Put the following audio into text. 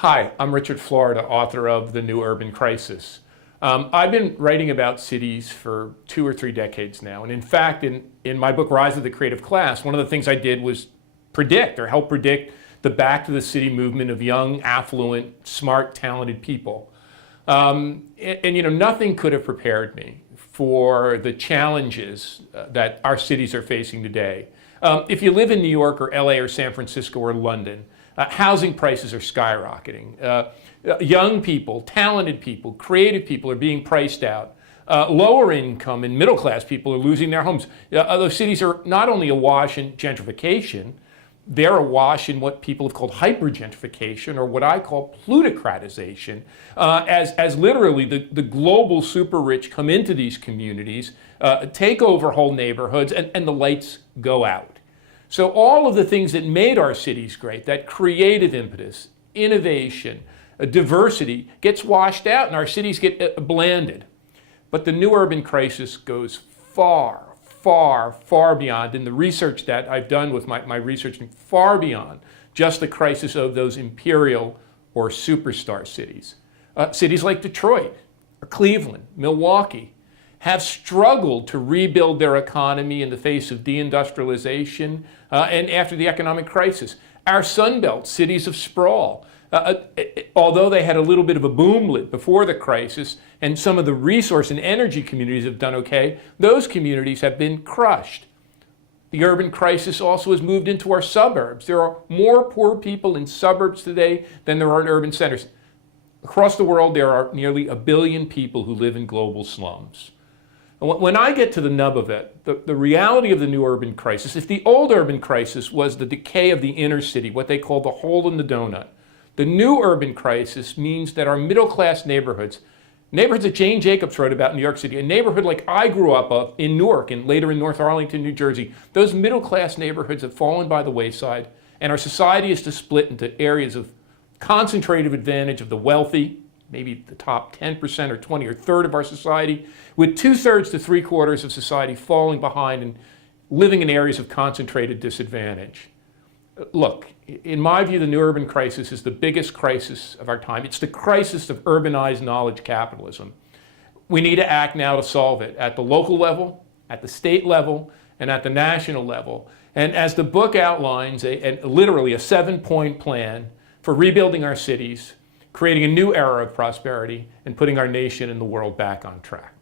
Hi, I'm Richard Florida, author of The New Urban Crisis. I've been writing about cities for 2 or 3 decades now. And in fact, in my book, Rise of the Creative Class, one of the things I did was predict or help predict the back to the city movement of young, affluent, smart, talented people. Nothing could have prepared me for the challenges that our cities are facing today. If you live in New York or LA or San Francisco or London, housing prices are skyrocketing. Young people, talented people, creative people are being priced out. Lower income and middle class people are losing their homes. Those cities are not only awash in gentrification, they're awash in what people have called hypergentrification, or what I call plutocratization, as literally the global super rich come into these communities, take over whole neighborhoods, and the lights go out. So all of the things that made our cities great, that creative impetus, innovation, diversity, gets washed out and our cities get blanded. But the new urban crisis goes far, far, far beyond, in the research that I've done with my research, far beyond just the crisis of those imperial or superstar cities. Cities like Detroit, or Cleveland, Milwaukee, have struggled to rebuild their economy in the face of deindustrialization and after the economic crisis. Our Sunbelt cities of sprawl, although they had a little bit of a boomlet before the crisis, and some of the resource and energy communities have done okay, those communities have been crushed. The urban crisis also has moved into our suburbs. There are more poor people in suburbs today than there are in urban centers. Across the world, there are nearly 1 billion people who live in global slums. When I get to the nub of it, the reality of the new urban crisis, if the old urban crisis was the decay of the inner city, what they call the hole in the donut, the new urban crisis means that our middle class neighborhoods that Jane Jacobs wrote about in New York City, a neighborhood like I grew up of in Newark and later in North Arlington, New Jersey, those middle class neighborhoods have fallen by the wayside, and our society is to split into areas of concentrative advantage of the wealthy, maybe the top 10% or 20 or third of our society, with 2/3 to 3/4 of society falling behind and living in areas of concentrated disadvantage. Look, in my view, the new urban crisis is the biggest crisis of our time. It's the crisis of urbanized knowledge capitalism. We need to act now to solve it at the local level, at the state level, and at the national level. And as the book outlines, literally a 7-point plan for rebuilding our cities, creating a new era of prosperity, and putting our nation and the world back on track.